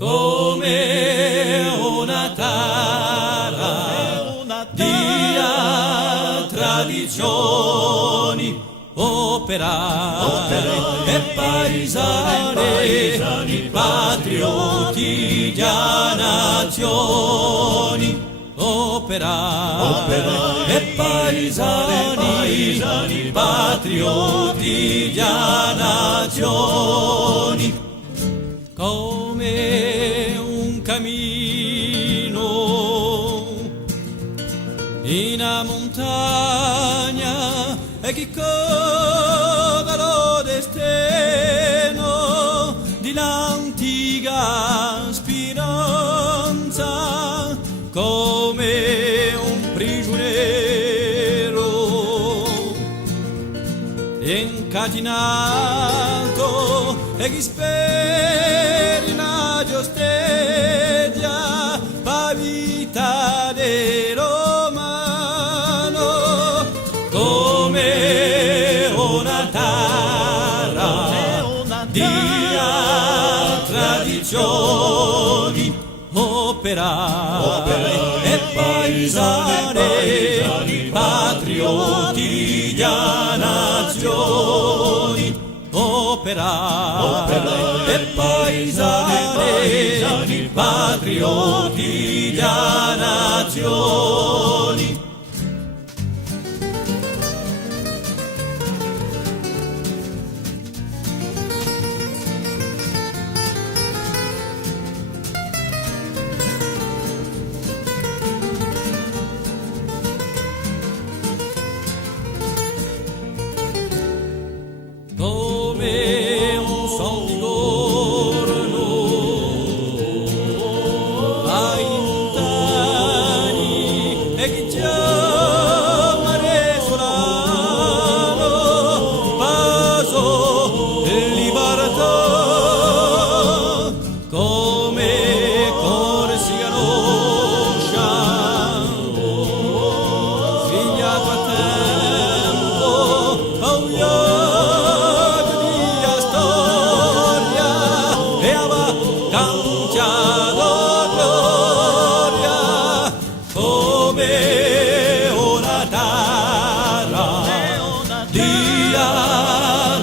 come una tara di tradizioni, operai e paesani, patrioti di nazioni, operai e paesani, patrioti di nazioni, come un cammino in una montagna e chi coda lo destino di l'antica speranza, come un prigioniero incatenato e chi spera una giustizia pa vita di romano, come una tara di tradizioni, operai e paesani, patrioti di nazioni, operai e paesani, patrioti di nazioni. Come un son di corno ai lontani e chi chiama resolano paso e libertà, come corsi anoscia figliato a tempo come una tara di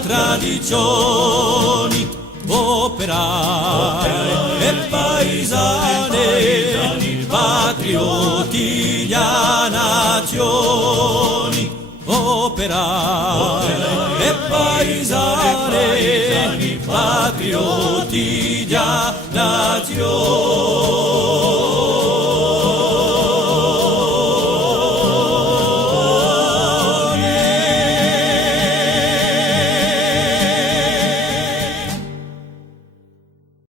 tradizioni, operai e paesani, patrioti di nazioni, operai e paesani, patrioti di nazioni.